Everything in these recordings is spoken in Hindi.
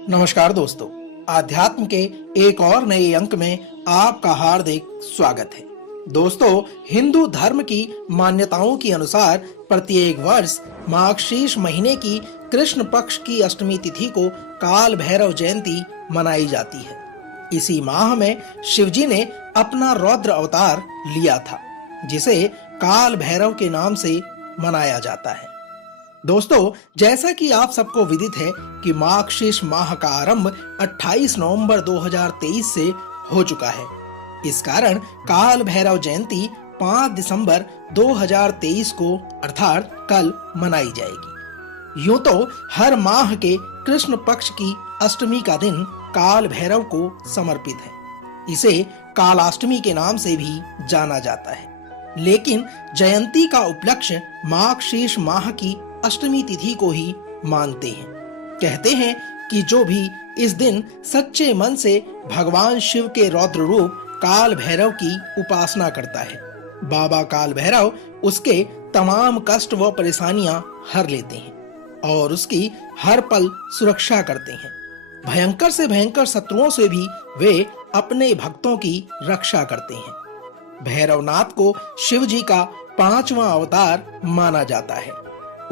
नमस्कार दोस्तों, आध्यात्म के एक और नए अंक में आपका हार्दिक स्वागत है। दोस्तों, हिंदू धर्म की मान्यताओं के अनुसार प्रत्येक वर्ष मार्गशीर्ष महीने की कृष्ण पक्ष की अष्टमी तिथि को काल भैरव जयंती मनाई जाती है। इसी माह में शिवजी ने अपना रौद्र अवतार लिया था, जिसे काल भैरव के नाम से मनाया जाता है। दोस्तों, जैसा कि आप सबको विदित है कि मार्गशीर्ष माह का आरंभ 28 नवंबर 2023 से हो चुका है। इस कारण काल भैरव जयंती 5 दिसंबर 2023 को अर्थात कल मनाई जाएगी। यूं तो हर माह के कृष्ण पक्ष की अष्टमी का दिन काल भैरव को समर्पित है। इसे कालाष्टमी के नाम से भी जाना जाता है, लेकिन जयंती का उपलक्ष्य मार्गशीर्ष माह की अष्टमी तिथि को ही मानते हैं। कहते हैं कि जो भी इस दिन सच्चे मन से भगवान शिव के रौद्र रूप काल भैरव की उपासना करता है, बाबा काल भैरव उसके तमाम कष्ट व परेशानियां हर लेते हैं और उसकी हर पल सुरक्षा करते हैं। भयंकर से भयंकर शत्रुओं से भी वे अपने भक्तों की रक्षा करते हैं। भैरवनाथ को शिव जी का 5वां अवतार माना जाता है।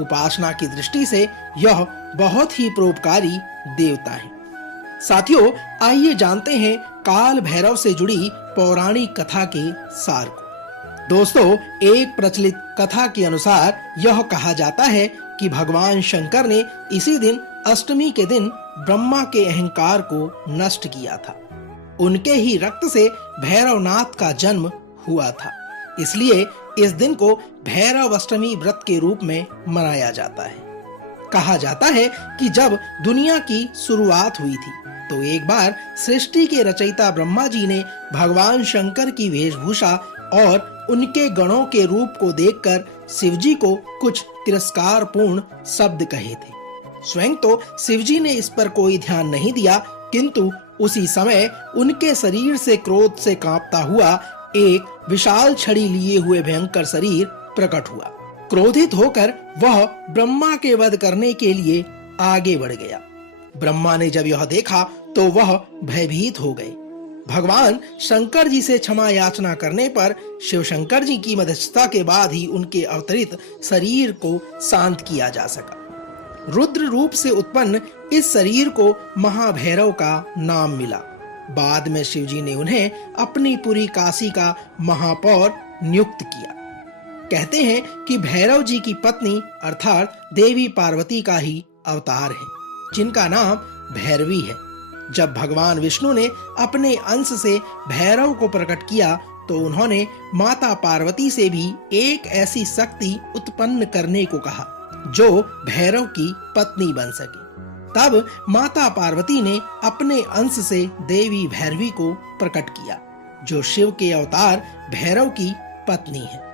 उपासना की दृष्टि से यह बहुत ही परोपकारी देवता है। साथियों, आइए जानते हैं काल भैरव से जुड़ी पौराणिक कथा के सार को। दोस्तों, एक प्रचलित कथा के अनुसार यह कहा जाता है कि भगवान शंकर ने इसी दिन अष्टमी के दिन ब्रह्मा के अहंकार को नष्ट किया था। उनके ही रक्त से भैरवनाथ का जन्म हुआ था, इसलिए इस दिन को भैरव अष्टमी व्रत के रूप में मनाया जाता है। कहा जाता है कि जब दुनिया की शुरुआत हुई थी तो एक बार सृष्टि के रचयिता ब्रह्मा जी ने भगवान शंकर की वेशभूषा और उनके गणों के रूप को देखकर शिवजी को कुछ तिरस्कारपूर्ण शब्द कहे थे। स्वयं तो शिवजी ने इस पर कोई ध्यान नहीं दिया, किंतु उसी समय उनके शरीर से क्रोध से कांपता हुआ एक विशाल छड़ी लिए हुए भयंकर शरीर प्रकट हुआ। क्रोधित होकर वह ब्रह्मा के वध करने के लिए आगे बढ़ गया। ब्रह्मा ने जब यह देखा तो वह भयभीत हो गए। भगवान शंकर जी से क्षमा याचना करने पर शिव शंकर जी की मध्यस्थता के बाद ही उनके अवतरित शरीर को शांत किया जा सका। रुद्र रूप से उत्पन्न इस शरीर को महाभैरव का नाम मिला। बाद में शिवजी ने उन्हें अपनी पूरी काशी का महापौर नियुक्त किया। कहते हैं कि भैरव जी की पत्नी अर्थात देवी पार्वती का ही अवतार है, जिनका नाम भैरवी है। जब भगवान विष्णु ने अपने अंश से भैरव को प्रकट किया तो उन्होंने माता पार्वती से भी एक ऐसी शक्ति उत्पन्न करने को कहा जो भैरव की पत्नी बन सके। तब माता पार्वती ने अपने अंश से देवी भैरवी को प्रकट किया, जो शिव के अवतार भैरव की पत्नी है।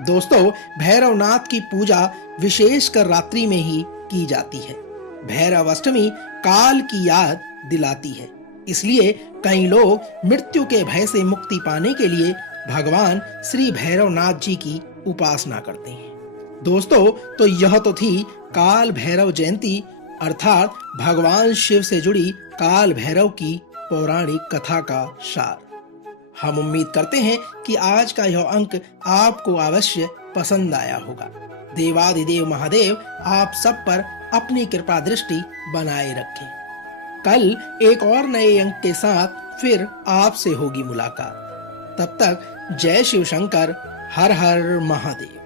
दोस्तों, भैरवनाथ की पूजा विशेषकर रात्रि में ही की जाती है। भैरव अष्टमी काल की याद दिलाती है, इसलिए कई लोग मृत्यु के भय से मुक्ति पाने के लिए भगवान श्री भैरवनाथ जी की उपासना करते हैं। दोस्तों, तो यह तो थी काल भैरव जयंती अर्थात भगवान शिव से जुड़ी काल भैरव की पौराणिक कथा का सार। हम उम्मीद करते हैं कि आज का यह अंक आपको अवश्य पसंद आया होगा। देवाधिदेव महादेव आप सब पर अपनी कृपा दृष्टि बनाए रखें। कल एक और नए अंक के साथ फिर आपसे होगी मुलाकात। तब तक जय शिव शंकर, हर हर महादेव।